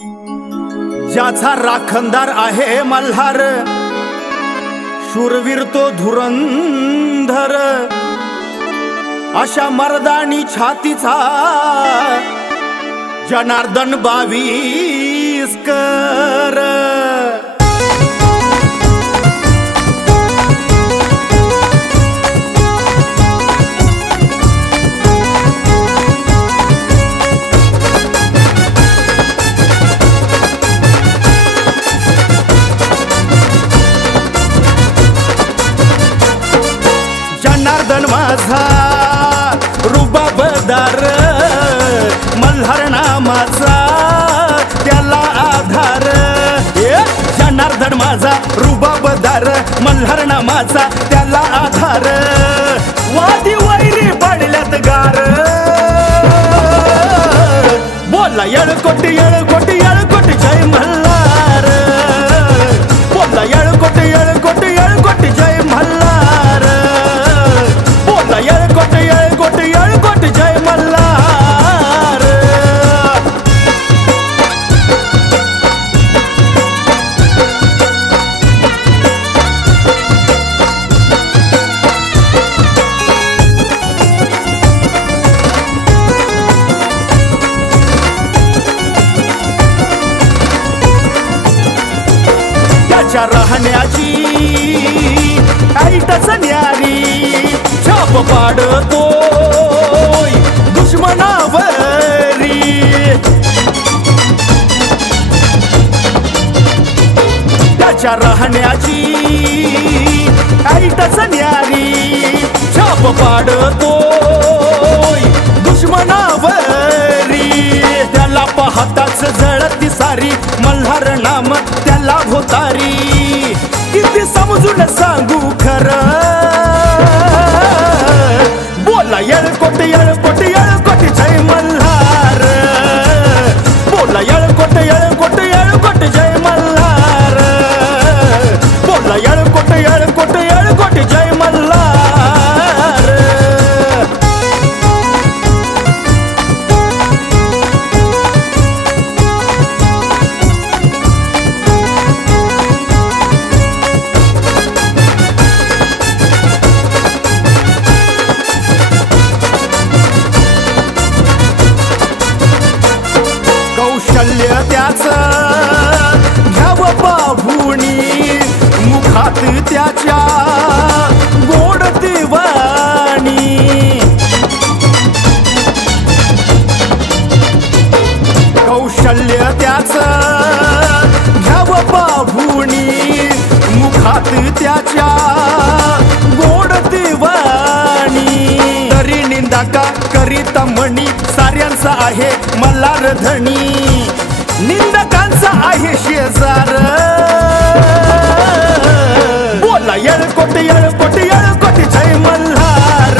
ज्याचा राखणदार आहे मल्हार, शूरवीर तो धुरंधर, अशा मर्दानी छातीचा जनार्दन 22 कर। जनार्दन माझा रुबाबदार, मल्हार नामाचा त्याला आधार। जनार्दन माझा रुबाबदार, मल्हार नामाचा त्याला आधार। वादी वैरी पडल्यात गार, बोला येळकोटी येळकोटी येळकोटी जय मल्हार, बोला येळकोटी येळकोटी येळकोटी जय मल्हार, बोला येळकोटी येळकोटी येळकोटी जय मल्हार। त्याच्या राहण्याची ऐटच न्यारी, छाप पाडतोय दुश्मनावरी। त्याच्या राहण्याची ऐटच न्यारी, छाप पाडतोय दुश्मनावरी। त्याला पाहताच जळती सारी, मल्हार नाम त्याला भोतारी। किती समजून सांगू खरं, बोला येळकोटी येळकोटी येळकोटी जय मल्हार, बोला येळकोटी येळकोटी येळकोटी जय मल्हार, बोला येळकोटी येळकोटी येळकोटी जय मल्हार। कौशल्य त्याचं घ्यावं पाहुणी, मुखात त्याच्या गोड दिवाणी। कौशल्य त्याचं घ्यावं पाहुणी, मुखात त्याच्या गोड दिवाणी। तरी निंदा का करीता म्हणी, साऱ्यांचा आहे मल्हार धनी, निंदकांचा आहे शेजार। बोला येळकोटी येळकोटी येळकोटी जय मल्हार,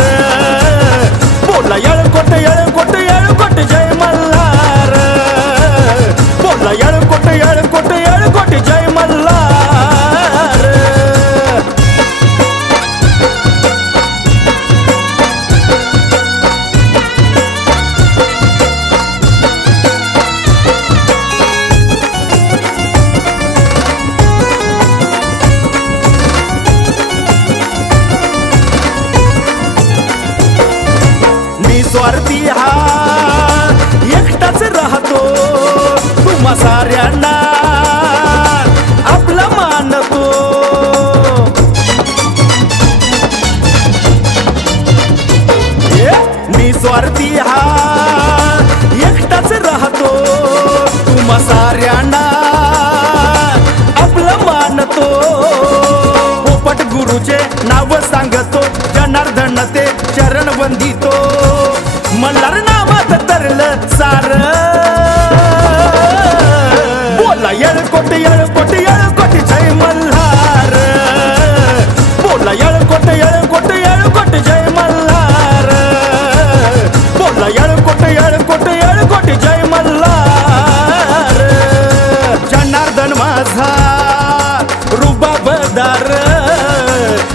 बोला येळकोटी येळकोटी येळकोटी जय मल्हार, बोला येळकोटी येळकोटी येळकोटी जय मल्हार। स्वार्थी हा एकटाच राहतो, तुम्हा साऱ्यांना आपला मानतो। निस्वार्थी हा एकटाच राहतो, तुम्हा साऱ्यांना आपला मानतो। पोपट गुरुचे नाव सांगतो, जनार्दन ते चरण वंदितो। मल्हार नामात तरलं सार, बोला येळकोटी येळकोटी येळकोटी जय मल्हार, बोला येळकोटी येळकोटी येळकोटी जय मल्हार, बोला येळकोटी येळकोटी येळकोटी जय मल्हार। जनार्दन माझा रुबाबदार,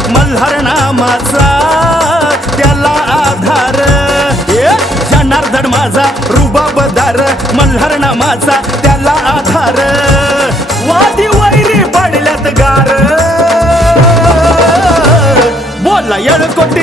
मल्हार नामाचा त्याला आधार। जनार्दन माझा रुबाबदार, मल्हार नामाचा त्याला आधार वादी वैरी पडल्यात गार बोला येळकोट